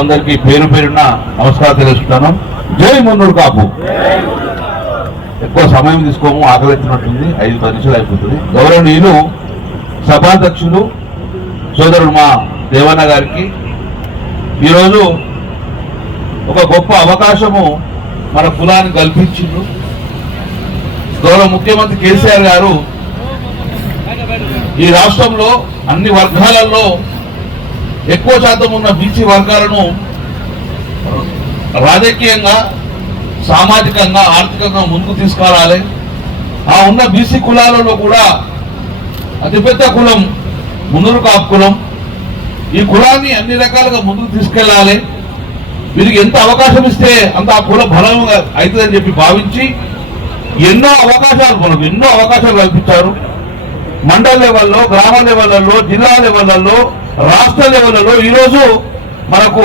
అందరికీ పేరు పేరున నమస్కారం తెలుస్తున్నాను. జై మున్నూరు కాపు. ఎక్కువ సమయం తీసుకోము, ఆకలిస్తున్నట్టుంది, 5-10 నిమిషాలు అయిపోతుంది. గౌరవనీయులు సభాధ్యక్షులు సోదరుడు మా దేవన్న గారికి ఈరోజు ఒక గొప్ప అవకాశము మన కులాన్ని కల్పించిండ్రు. గౌరవ ముఖ్యమంత్రి కేసీఆర్ గారు ఈ రాష్ట్రంలో అన్ని వర్గాలలో ఎక్కువ శాతం ఉన్న బీసీ వర్గాలను రాజకీయంగా, సామాజికంగా, ఆర్థికంగా ముందుకు తీసుకురావాలి. ఆ ఉన్న బీసీ కులాలలో కూడా అతిపెద్ద కులం మున్నూరు కాపు కులం. ఈ కులాన్ని అన్ని రకాలుగా ముందుకు తీసుకెళ్లాలి. వీరికి ఎంత అవకాశం ఇస్తే అంత ఆ కుల బలంగా అవుతుందని చెప్పి భావించి ఎన్నో అవకాశాలు కల్పించారు. మండల లెవెల్లో, గ్రామ లెవెల్లో, జిల్లా లెవెల్లో, రాష్ట్ర లెవెల్లో, ఈరోజు మనకు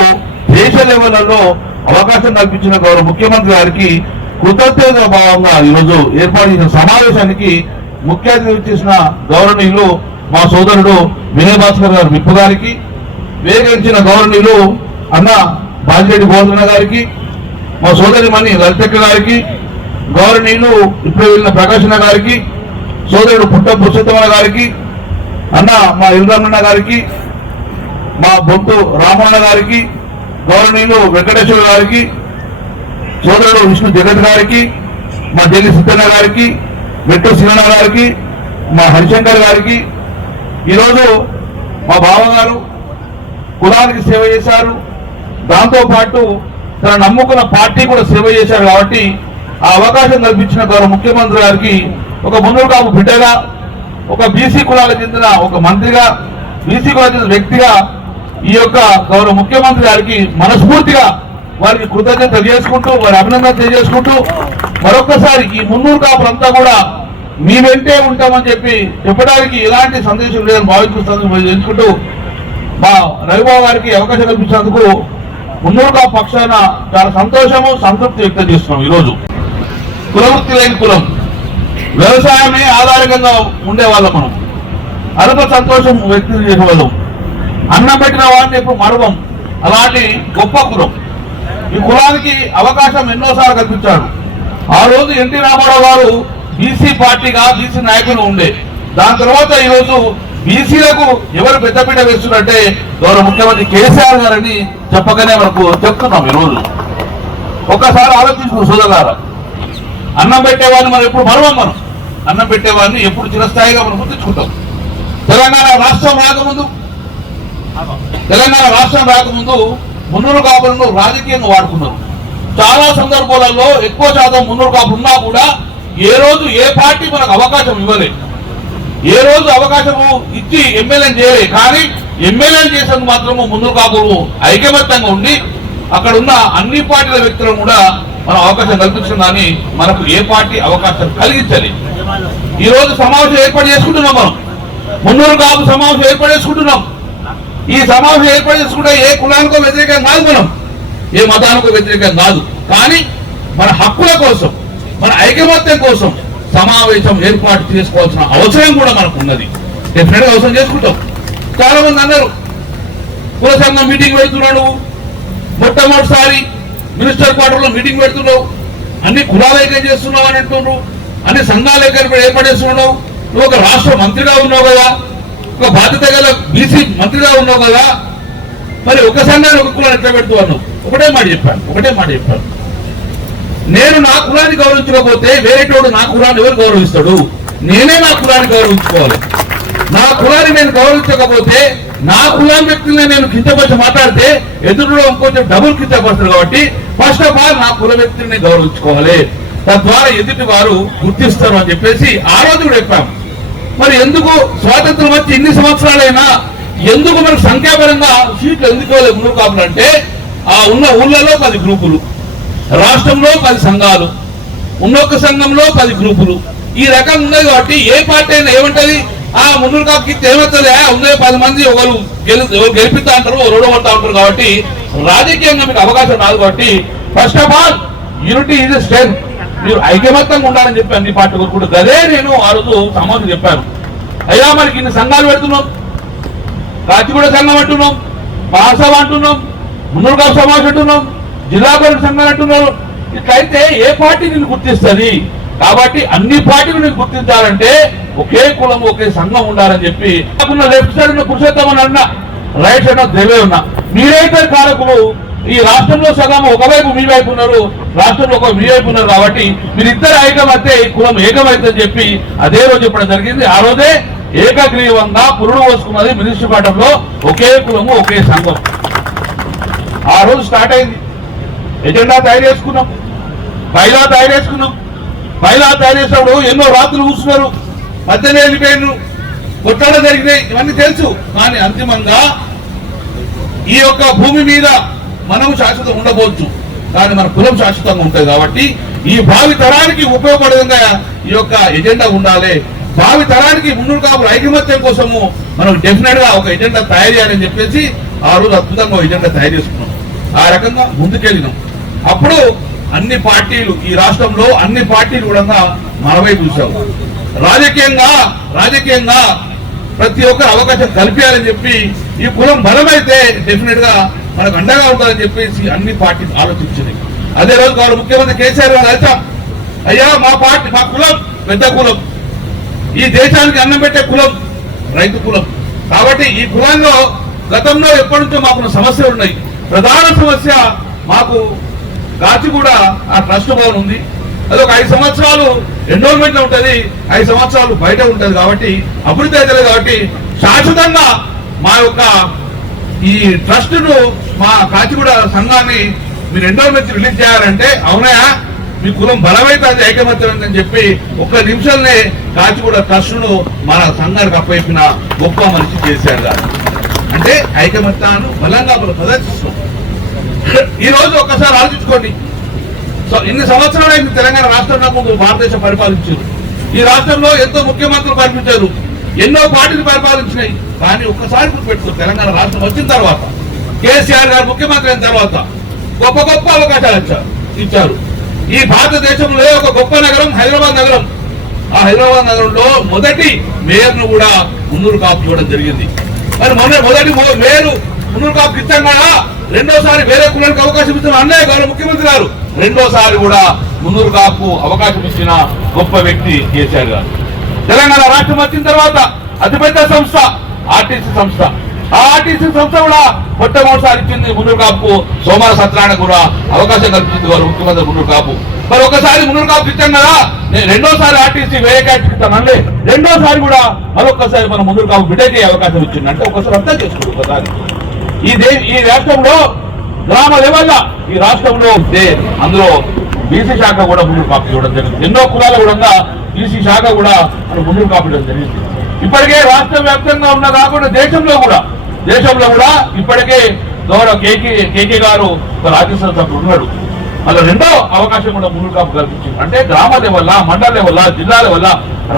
దేశ లెవెల్లో అవకాశం కల్పించిన గౌరవ ముఖ్యమంత్రి గారికి కృతజ్ఞత భావంగా ఈరోజు ఏర్పాటు చేసిన సమావేశానికి ముఖ్య అతిథి చేసిన గౌరవనీయులు మా సోదరుడు వినయ్ భాస్కర్ గారు విప్పు గారికి, వేగించిన గౌరవనీయులు అన్న బాజిరెడ్డి గోవర్ధన గారికి, మా సోదరి మణి లలితక్క గారికి, గౌరవనీయులు ఇప్పుడు వెళ్ళిన ప్రకాశన గారికి, సోదరుడు పుట్ట పురుషోత్తమ గారికి, అన్న మా ఇల్రమణ గారికి, మా బొంతు రామన్న గారికి, గౌరవనీయులు వెంకటేశ్వర గారికి, సోదరుడు విష్ణు జగత్ గారికి, మా జల్లి సిద్ధన్న గారికి, మెట్టు సినన్న గారికి, మా హరిశంకర్ గారికి, ఈరోజు మా బావగారు కులానికి సేవ చేశారు. దాంతోపాటు తన నమ్ముకున్న పార్టీ కూడా సేవ చేశారు. కాబట్టి ఆ అవకాశం కల్పించిన గౌరవ ముఖ్యమంత్రి గారికి ఒక మున్నూరు కాపు బిడ్డగా, ఒక బీసీ కులాలకు చెందిన ఒక మంత్రిగా, బీసీ కులాలకు చెందిన వ్యక్తిగా ఈ యొక్క గౌరవ ముఖ్యమంత్రి గారికి మనస్ఫూర్తిగా వారికి కృతజ్ఞత తెలియజేసుకుంటూ, వారి అభినందన తెలియజేసుకుంటూ, మరొకసారి ఈ మున్నూరు కాపులంతా కూడా మీ వెంటే ఉంటామని చెప్పి చెప్పడానికి ఎలాంటి సందేశం లేదని భావించుకుంటూ మా రవిబాబు గారికి అవకాశం కల్పించినందుకు మున్నూరు కాపు పక్షాన చాలా సంతోషము, సంతృప్తి వ్యక్తం చేస్తున్నాం. ఈరోజు కులవృత్తి లేని కులం, వ్యవసాయమే ఆధారంగా ఉండేవాళ్ళం. మనం అదొక సంతోషం వ్యక్తం చేసేవాళ్ళం. అన్నం పెట్టిన వాడిని ఎప్పుడు మరవం. అలాంటి గొప్ప కులం. ఈ కులానికి అవకాశం ఎన్నోసార్లు కల్పించాడు. ఆ రోజు ఎన్టీ రామారావు గారు బీసీ పార్టీగా, బీసీ నాయకులు ఉండే. దాని తర్వాత ఈరోజు బీసీలకు ఎవరు పెద్దపీట వేస్తున్నారంటే గౌరవ ముఖ్యమంత్రి కేసీఆర్ గారని చెప్పగానే మనకు చెప్తున్నాం. ఈరోజు ఒక్కసారి ఆలోచించుకున్నాం సోదరులారా. అన్నం పెట్టేవాడిని మనం ఎప్పుడు మరవం. మనం అన్నం పెట్టేవాడిని ఎప్పుడు చిరస్థాయిగా మనం గుర్తించుకుంటాం. తెలంగాణ రాష్ట్రం రాకముందు మున్నూరు కాపులను రాజకీయంగా వాడుకున్నారు. చాలా సందర్భాలలో ఎక్కువ శాతం మున్నూరు కాపులు ఉన్నా కూడా ఏ రోజు ఏ పార్టీ మనకు అవకాశం ఇవ్వలేదు. ఏ రోజు అవకాశము ఇచ్చి ఎమ్మెల్యేని చేయలేదు. కానీ ఎమ్మెల్యేని చేసేందుకు మాత్రము మున్నూరు కాపులు ఐకమత్యంగా ఉండి అక్కడ ఉన్న అన్ని పార్టీల వ్యక్తులను కూడా మనం అవకాశం కల్పించిందని మనకు ఏ పార్టీ అవకాశం కలిగించాలి. ఈ రోజు సమావేశం ఏర్పాటు చేసుకుంటున్నాం. మనం మున్నూరు కాపు సమావేశం ఏర్పాటు చేసుకుంటున్నాం. ఈ సమావేశం ఏర్పాటు చేసుకుంటే ఏ కులానికో వ్యతిరేకం కాదు, మనం ఏ మతానికో వ్యతిరేకం కాదు. కానీ మన హక్కుల కోసం, మన ఐకమత్యం కోసం సమావేశం ఏర్పాటు చేసుకోవాల్సిన అవసరం కూడా మనకు ఉన్నది. డెఫినెట్ గా అవసరం చేసుకుంటాం. చాలా మంది అన్నారు కుల సంఘం మీటింగ్ పెడుతున్నాడు, మొట్టమొదటిసారి మినిస్టర్ క్వార్టర్ లో మీటింగ్ పెడుతున్నావు, అన్ని కులాలు ఐక్యం చేస్తున్నావు అని అంటున్నారు, అన్ని సంఘాలు ఏర్పడేస్తున్నావు, నువ్వు ఒక రాష్ట్ర మంత్రిగా ఉన్నావు కదా, ఒక బాధ్యత గల బీసీ మంత్రిగా ఉన్నావు కదా, మరి ఒక సంఘాన్ని ఒక కులాన్ని ఎట్లా పెడుతూ అన్నావు. ఒకటే మాట చెప్పాను. నేను నా కులాన్ని గౌరవించకపోతే వేరేటోడు నా కులాన్ని ఎవరు గౌరవిస్తాడు? నేనే నా కులాన్ని గౌరవించుకోవాలి. నా కులాన్ని నేను గౌరవించకపోతే, నా కులాన్ని వ్యక్తుల్ని నేను కించపరిచి మాట్లాడితే ఎదురులో ఇంకొంచెం డబుల్ కించపరుస్తారు. కాబట్టి ఫస్ట్ ఆఫ్ ఆల్ నా కుల వ్యక్తిని గౌరవించుకోవాలి. తద్వారా ఎదుటి వారు గుర్తిస్తారు అని చెప్పేసి ఆ రోజు కూడా చెప్పాము. మరి ఎందుకు స్వాతంత్రం వచ్చి ఇన్ని సంవత్సరాలైనా ఎందుకు మనకు సంఖ్యాపరంగా సీట్లు ఎందుకు మున్నూరు కాపులు అంటే, ఆ ఉన్న ఊళ్ళలో 10 గ్రూపులు, రాష్ట్రంలో 10 సంఘాలు, ఉన్నొక్క సంఘంలో 10 గ్రూపులు, ఈ రకంగా ఉన్నది. కాబట్టి ఏ పార్టీ అయినా ఏమంటది, ఆ మున్నూరు కాపుకి ఏమవుతుంది, ఉండే 10 మంది ఒకరు గెలిపిస్తా అంటారు, రోడగొడతా ఉంటారు. కాబట్టి రాజకీయంగా మీకు అవకాశం రాదు. కాబట్టి first of all unity is strength. మీరు ఐకమత్యంగా ఉండాలని చెప్పి అన్ని పార్టీ కోరుకుంటారు. అదే నేను ఆ రోజు సమాజం చెప్పాను. అయ్యా మనకి ఇన్ని సంఘాలు పెడుతున్నాం, కాచిగూడ సంఘం అంటున్నాం, మహాసభ అంటున్నాం, మున్నూరు కాపు సమాజం అంటున్నాం, జిల్లా పరిషత్ సంఘాలు అంటున్నారు. ఇట్లయితే ఏ పార్టీ నిన్ను గుర్తిస్తుంది? కాబట్టి అన్ని పార్టీలు నీకు గుర్తించాలంటే ఒకే కులం ఒకే సంఘం ఉండాలని చెప్పి లెఫ్ట్ సైడ్ ఉన్న పురుషోత్తమని అన్న, రైట్ సైడ్ దేవే ఉన్నా, మీరైతే కారకులు. ఈ రాష్ట్రంలో సగం ఒకవైపు మీ వైపు ఉన్నారు, రాష్ట్రంలో ఒక మీ వైపు ఉన్నారు. కాబట్టి మీరిద్దరు ఐకమైతే కులం ఏకమైతే చెప్పి అదే రోజు చెప్పడం జరిగింది. ఆ రోజే ఏకగ్రీవంగా పురుడు పోసుకున్నది మినిస్టర్ పాఠంలో ఒకే కులము ఒకే సంఘం. ఆ రోజు స్టార్ట్ అయింది. ఎజెండా తయారు చేసుకున్నాం, బైలా తయారు చేసుకున్నాం. బైలా తయారు చేసినప్పుడు ఎన్నో రాత్రులు కూర్చున్నారు, 18 వెళ్ళిపోయినారు, కొట్లాడ జరిగినాయి, ఇవన్నీ తెలుసు. కానీ అంతిమంగా ఈ యొక్క భూమి మీద మనము శాశ్వతం ఉండబోచ్చు, కానీ మన కులం శాశ్వతంగా ఉంటుంది. కాబట్టి ఈ భావి తరానికి ఉపయోగపడేంగా ఈ యొక్క ఎజెండా ఉండాలి. భావి తరానికి మున్నూరు కాపుల ఐకమత్యం కోసము మనం డెఫినెట్ గా ఒక ఎజెండా తయారు చేయాలని చెప్పేసి ఆ రోజు అద్భుతంగా ఎజెండా తయారు చేసుకున్నాం. ఆ రకంగా ముందుకెళ్ళినాం. అప్పుడు అన్ని పార్టీలు, ఈ రాష్ట్రంలో అన్ని పార్టీలు కూడా మనవై చూసావు. రాజకీయంగా ప్రతి ఒక్కరు అవకాశం కల్పించాలని చెప్పి ఈ కులం బలమైతే డెఫినెట్ గా మనకు అండగా ఉండాలని చెప్పేసి అన్ని పార్టీలు ఆలోచించింది. అదే రోజు గౌరవ ముఖ్యమంత్రి కేసీఆర్ గారు వెళ్తాం, అయ్యా మా పార్టీ, మా కులం పెద్ద కులం, ఈ దేశానికి అన్నం పెట్టే కులం రైతు కులం. కాబట్టి ఈ కులంలో గతంలో ఎప్పటి నుంచో మాకున్న సమస్యలు ఉన్నాయి. ప్రధాన సమస్య మాకు కాచిగూడ ఆ ట్రస్ట్ భవన్ ఉంది, అది ఒక 5 సంవత్సరాలు ఎండోర్మెంట్ లో ఉంటుంది, 5 సంవత్సరాలు బయట ఉంటుంది. కాబట్టి అభివృద్ధి అవుతుంది. కాబట్టి శాశ్వతంగా మా యొక్క ఈ ట్రస్ట్ ను, మా కాచిగూడ సంఘాన్ని మీరు ఎండోర్మెంట్ రిలీజ్ చేయాలంటే, అవునయా మీ కులం బలమైతే అది ఐకమత్యం అని చెప్పి 1 నిమిషంలో కాచిగూడ ట్రస్ట్ ను మన సంఘానికి అప్పయిన గొప్ప మనిషి కేసీఆర్ గారు. అంటే ఐకమత్యాన్ని బలంగా మనం ప్రదర్శిస్తాం. ఈ రోజు ఒక్కసారి ఆలోచించుకోండి, ఇన్ని సంవత్సరాలు అయింది తెలంగాణ రాష్ట్రంలో ముందు భారతదేశం పరిపాలించారు. ఈ రాష్ట్రంలో ఎంతో ముఖ్యమంత్రులు పరిపాలించారు, ఎన్నో పార్టీలు పరిపాలించినాయి. కానీ ఒక్కసారి గుర్తుపెట్టుకో, తెలంగాణ రాష్ట్రం వచ్చిన తర్వాత కేసీఆర్ గారు ముఖ్యమంత్రి అయిన తర్వాత గొప్ప గొప్ప అవకాశాలు ఇచ్చారు. ఈ భారతదేశంలో ఒక గొప్ప నగరం హైదరాబాద్ నగరం. ఆ హైదరాబాద్ నగరంలో మొదటి మేయర్ ను కూడా మున్నూరు కాపు చూడడం జరిగింది. మరి మొదటి మేయర్ మున్నూరు కాపు ఇచ్చాం కదా, రెండోసారి వేరే కులానికి అవకాశం ఇచ్చిన అన్నయ్య గౌరవ ముఖ్యమంత్రి గారు రెండోసారి కూడా మున్నూరు కాపు అవకాశం ఇచ్చిన గొప్ప వ్యక్తి కేసీఆర్ గారు. తెలంగాణ రాష్ట్రం వచ్చిన తర్వాత అతిపెద్ద సంస్థ ఆర్టీసీ సంస్థ. ఆ ఆర్టీసీ సంస్థ కూడా మొట్టమొదటిసారి ఇచ్చింది మున్నూరు కాపు. సోమవార సత్రానికి కూడా అవకాశం కల్పించింది గౌరవ ముఖ్యమంత్రి మున్నూరు కాపు. మరి ఒకసారి మున్నూరు కాపు ఇచ్చాం కదా, నేను రెండోసారి ఆర్టీసీ వేరే క్యాటరీకి ఇస్తానండి, రెండోసారి కూడా మరొకసారి మనం మున్నూరు కాపు బిడ్డకి అవకాశం ఇచ్చింది. అంటే ఒకసారి అర్థం చేసుకోండి. ఒకసారి ఈ రాష్ట్రంలో గ్రామ లెవెల్, ఈ రాష్ట్రంలో అందులో బీసీ శాఖ కూడా మున్నూరు కాపు ఇవ్వడం జరిగింది. ఎన్నో కులాలు కూడా బీసీ శాఖ కూడా మనం మున్నూరు కాపు ఇవ్వడం జరిగింది. ఇప్పటికే రాష్ట్ర వ్యాప్తంగా ఉన్న కాకుండా దేశంలో కూడా ఇప్పటికే గౌరవ కేకే గారు రాజ్యసభ సభ్యుడు ఉన్నాడు. మళ్ళీ రెండో అవకాశం కూడా మున్నూరు కాపు కల్పించింది. అంటే గ్రామ లెవెల్, మండల లెవెల్, జిల్లా లెవెల్,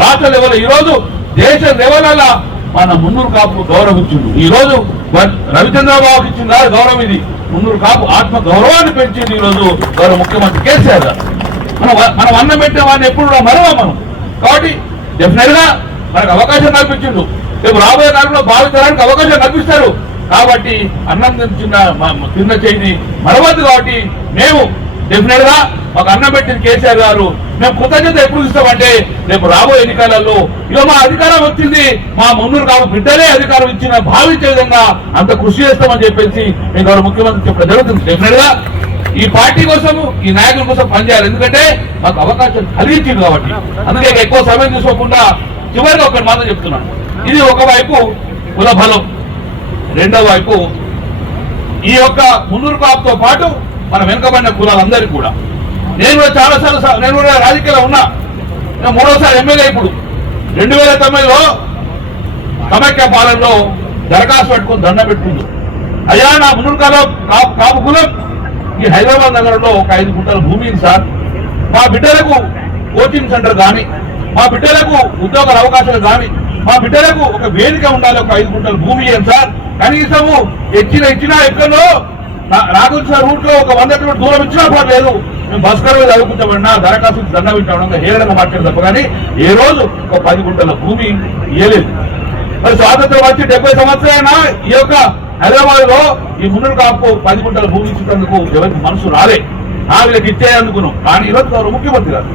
రాష్ట్ర లెవెల్, ఈ రోజు దేశ లెవెల్ మన మున్నూరు కాపు గౌరవించింది. ఈ రోజు రవిచంద్రబాబుకి ఇచ్చిన గౌరవం ఇది. మున్నూరు కాపు ఆత్మ గౌరవాన్ని పెంచింది ఈ రోజు గౌరవ ముఖ్యమంత్రి కేసీఆర్ గారు. మనం అన్నం పెట్టిన వాడిని ఎప్పుడు మరవా మనం. కాబట్టి డెఫినెట్ గా మనకు అవకాశం కల్పించిండు. రేపు రాబోయే కాలంలో భావితరానికి అవకాశం కల్పిస్తారు. కాబట్టి అన్నం తిన్న చేయి మరవద్దు. కాబట్టి మేము డెఫినెట్ గా మాకు అన్నం పెట్టిన కేసీఆర్ గారు మేము కృతజ్ఞత ఎప్పుడు ఇస్తామంటే, రేపు రాబోయే ఎన్నికలలో ఇక మా అధికారం వచ్చింది, మా మున్నూరు కాపు బిడ్డలే అధికారం ఇచ్చిన భావించే విధంగా అంత కృషి చేస్తామని చెప్పేసి మేము గౌరవ ముఖ్యమంత్రి చెప్పడం జరుగుతుంది. డెఫినెట్ గా ఈ పార్టీ కోసము, ఈ నాయకుల కోసం పనిచేయాలి. ఎందుకంటే మాకు అవకాశం కలిగించింది కాబట్టి. అందుకే ఎక్కువ సమయం తీసుకోకుండా చివరిగా ఒకటి మాత్రం చెప్తున్నాను. ఇది ఒకవైపు కుల బలం, రెండో వైపు ఈ యొక్క మున్నూరు కాపుతో పాటు మన వెనుకబడిన కులాలందరికీ కూడా. నేను కూడా చాలాసార్లు నేను కూడా రాజకీయాల్లో ఉన్నా. నేను 3వసారి ఎమ్మెల్యే. ఇప్పుడు 2009లో సమైక్య పాలనలో దరఖాస్తు పెట్టుకుని దండం పెట్టుకుంది, అయ్యా నా మున్నూరు కాపు కులం ఈ హైదరాబాద్ నగరంలో ఒక 5 గుంటల భూమి సార్, మా బిడ్డలకు కోచింగ్ సెంటర్ కానీ, మా బిడ్డలకు ఉద్యోగ అవకాశాలు కానీ, మా బిడ్డలకు ఒక వేదిక ఉండాలి, ఒక 5 గుంటల భూమి ఏం సార్, కనీసము ఇచ్చినా ఎక్కడో రాగుంచిన రూట్ లో ఒక 100 కిలోమీటర్ దూరం ఇచ్చినా పర్లేదు, మేము బస్కర్ మీద చదువుకుంటామన్నా దరఖాస్తు దండం పెట్టామన్నా హేళనగా మాట్లాడదు తప్ప కానీ ఏ రోజు ఒక 10 గుంటల భూమి ఇవ్వలేదు. మరి స్వాతంత్రం వచ్చి 70 సంవత్సరాలైనా ఈ యొక్క హైదరాబాద్ లో ఈ మున్నూరు కాపు 10 గుంటల భూమి ఇచ్చేందుకు ఎవరికి మనసు రాలే, వీళ్ళకి ఇచ్చేయనుకున్నాం. కానీ ఈరోజు గౌరవ ముఖ్యమంత్రి గారు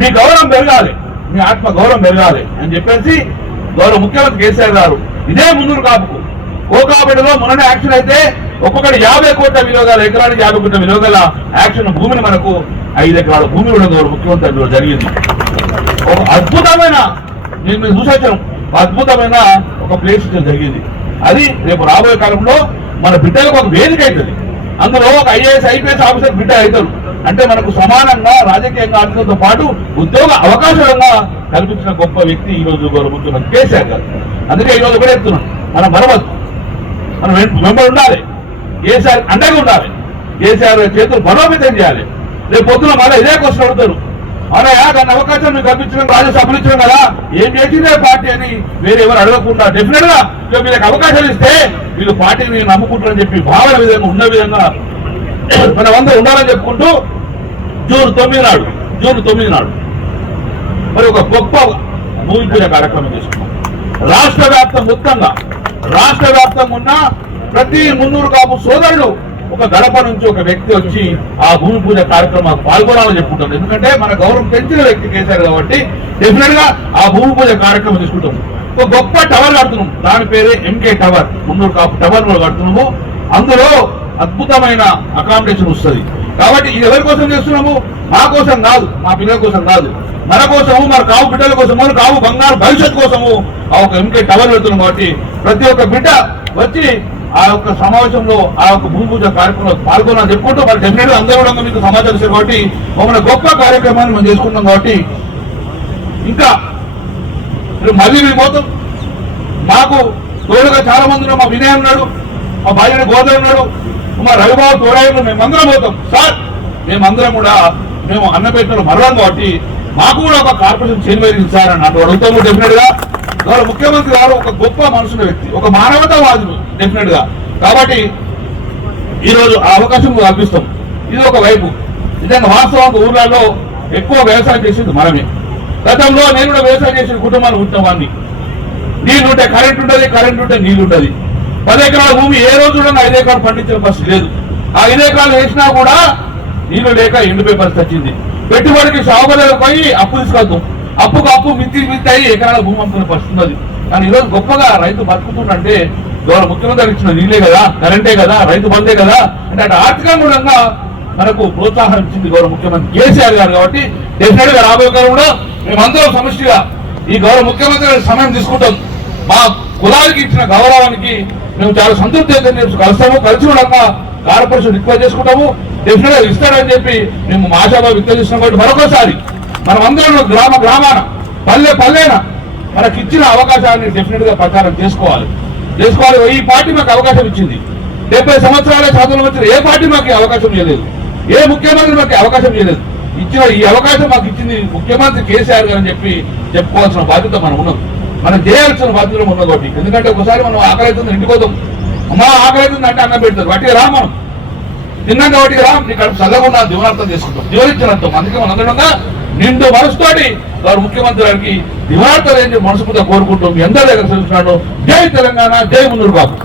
మీ గౌరవం పెరగాలి, మీ ఆత్మ గౌరవం పెరగాలి అని చెప్పేసి గౌరవ ముఖ్యమంత్రి కేసీఆర్ గారు ఇదే మున్నూరు కాపుకు కోకాపేటలో మొన్న యాక్షన్ అయితే ఒక్కొక్కటి 50 కోట్ల విలువ గల ఎకరానికి 50 కోట్ల విలువ గల యాక్షన్ భూమిని మనకు 5 ఎకరాల భూమి కూడా గౌరవ ముఖ్యమంత్రి జరిగింది. ఒక అద్భుతమైన నేను చూసొచ్చాను, అద్భుతమైన ఒక ప్లేస్ జరిగింది. అది రేపు రాబోయే కాలంలో మన బిడ్డలకు ఒక వేదిక అవుతుంది. అందులో ఒక ఐఏఎస్ ఐపీఎస్ ఆఫీసర్ బిడ్డ అవుతారు అంటే మనకు సమానంగా రాజకీయంగా ఆర్థికంతో పాటు ఉద్యోగ అవకాశాలుగా కల్పించిన గొప్ప వ్యక్తి ఈ రోజు గౌరవ ముఖ్యమంత్రి కేసీఆర్ గారు. అందుకే ఈ రోజు ఒకటే చెప్తున్నాం, మనం మరవద్దు, మనం వెంబడి ఉండాలి, కేసీఆర్ అండగా ఉండాలి, కేసీఆర్ చేతులు బలోపేతం చేయాలి. రేపు పొద్దున మళ్ళీ ఇదే క్వశ్చన్ అడుగుతారు, అవునయా దాన్ని అవకాశం మీకు కల్పించడం రాజ్యసభలు ఇచ్చడం కదా ఏం చేసిందే పార్టీ అని వేరే ఎవరు అడగకుండా డెఫినెట్ గా వీళ్ళకి అవకాశాలు ఇస్తే వీళ్ళు పార్టీని నమ్ముకుంటారని చెప్పి భావన విధంగా ఉన్న విధంగా మనం అందరూ ఉండాలని చెప్పుకుంటూ జూన్ 9 నాడు మరి ఒక గొప్ప భూమి పూజ కార్యక్రమం చేసుకున్నాం. రాష్ట్ర వ్యాప్తంగా ఉన్న ప్రతి మున్నూరు కాపు సోదరుడు ఒక గడప నుంచి ఒక వ్యక్తి వచ్చి ఆ భూమి పూజ కార్యక్రమానికి పాల్గొనాలని చెప్పుకుంటాం. ఎందుకంటే మన గౌరవం పెంచిన వ్యక్తి కేసీఆర్ కాబట్టి డెఫినెట్ గా ఆ భూమి పూజ కార్యక్రమం తీసుకుంటాం. ఒక గొప్ప టవర్ కడుతున్నాం, దాని పేరే MK tower, Munnuru Kapu tower కడుతున్నాము. అందులో అద్భుతమైన అకామిడేషన్ వస్తుంది. కాబట్టి ఇది ఎవరి కోసం చేస్తున్నాము? మా కోసం కాదు, మా పిల్లల కోసం కాదు, మన కోసము, మన కావు బిడ్డల కోసము, మన కావు బంగారు భవిష్యత్తు కోసము ఆ ఒక ఎంకే టవర్ పెడుతున్నాం. కాబట్టి ప్రతి ఒక్క బిడ్డ వచ్చి ఆ యొక్క సమావేశంలో ఆ యొక్క భూమి పూజ కార్యక్రమంలో పాల్గొనాలని చెప్పుకుంటూ మరి డెఫినెట్ గా అందరూ కూడా మీకు సమాచారం ఇస్తారు. కాబట్టి మన గొప్ప కార్యక్రమాన్ని మనం చేసుకున్నాం. కాబట్టి ఇంకా మళ్ళీ మేము పోతాం. మాకు తోడుగా చాలా మంది ఉన్నారు, మా వినయ్ ఉన్నాడు, మా భార్య గోదావరి ఉన్నాడు, మా రవిబాబు తోడాయిలు, మేమందరం పోతాం. సార్ మేమందరం కూడా మేము అన్నపేటలో మరలం కాబట్టి మాకు కూడా ఒక కార్పొరేషన్ చైర్మన్ సార్ అని అటు అడుగుతాము. డెఫినెట్ గా గౌరవ ముఖ్యమంత్రి గారు ఒక గొప్ప మనసున్న వ్యక్తి, ఒక మానవతావాదులు డెఫినెట్ గా. కాబట్టి ఈరోజు ఆ అవకాశం కల్పిస్తాం. ఇది ఒక వైపు. నిజంగా వాస్తవానికి ఊర్లలో ఎక్కువ వ్యవసాయం చేసింది మనమే. గతంలో నేను కూడా వ్యవసాయం చేసిన కుటుంబాలు ఉంటున్నావాన్ని. నీళ్లు ఉంటే కరెంట్ ఉంటుంది, కరెంట్ ఉంటే నీళ్లు ఉంటుంది. 10 ఎకరాల భూమి ఏ రోజు కూడా 5 ఎకరాలు పండించిన పరిస్థితి లేదు. ఆ 5 ఎకరాలు వేసినా కూడా నీళ్లు లేక ఎండిపోయే పరిస్థితి వచ్చింది. పెట్టుబడికి సాగుబడికి పోయి అప్పు తీసుకెళ్తాం, అప్పు మిత్తి అయ్యి ఎకరాల భూమి అమ్ముకునే పరిస్థితి ఉన్నది. కానీ ఈరోజు గొప్పగా రైతు బతుకుతుంటే గౌరవ ముఖ్యమంత్రి ఇచ్చిన నీళ్లే కదా, కరెంటే కదా, రైతు బందే కదా అంటే అటు ఆర్థికంగా మనకు ప్రోత్సాహం ఇచ్చింది గౌరవ ముఖ్యమంత్రి కేసీఆర్ గారు. కాబట్టి డెఫినెట్ గా రాబోయే కాలంలో మేమందరం సమిష్టిగా ఈ గౌరవ ముఖ్యమంత్రి గారి సమయం తీసుకుంటాం. మా కులానికి ఇచ్చిన గౌరవానికి మేము చాలా సంతృప్తి కలుస్తాము. కలిసి కూడా కార్పొరేషన్ రిక్వెస్ట్ చేసుకుంటాము. డెఫినెట్ గా ఇస్తారని చెప్పి మేము ఆశాభావం వ్యక్తం చేస్తున్నాం. కాబట్టి మరొకసారి మనం అందరం గ్రామాన పల్లెన మనకి ఇచ్చిన అవకాశాన్ని డెఫినెట్ గా ప్రచారం చేసుకోవాలి. ఈ పార్టీ మాకు అవకాశం ఇచ్చింది. 70 సంవత్సరాల చదువులు వచ్చిన ఏ పార్టీ మాకు అవకాశం చేయలేదు, ఏ ముఖ్యమంత్రి మాకు అవకాశం చేయలేదు. ఇచ్చిన ఈ అవకాశం మాకు ఇచ్చింది ముఖ్యమంత్రి కేసీఆర్ గారు అని చెప్పి చెప్పుకోవాల్సిన బాధ్యత మనం ఉన్నాం, మనం చేయాల్సిన బాధ్యత ఉన్నది. కాబట్టి ఎందుకంటే ఒకసారి మనం ఆకలి అవుతుంది ఇంటికి పోతాం, అమ్మా ఆకలి అవుతుంది అంటే అన్నం పెడతారు, వాటికి రా మనం తిన్నాక వాటికి రా నీ కడుపు చల్లకుండా దివనార్థం చేసుకుంటాం, దివరించినంతం. అందుకే మన అందరంగా నిండు మనసుతోటి వారు ముఖ్యమంత్రి గారికి దివార్థం ఏంటి మనసుకుంటా కోరుకుంటాం. మీ అందరి దగ్గర తెలుస్తున్నాను. జై తెలంగాణ, జై మున్నూరు కాపు.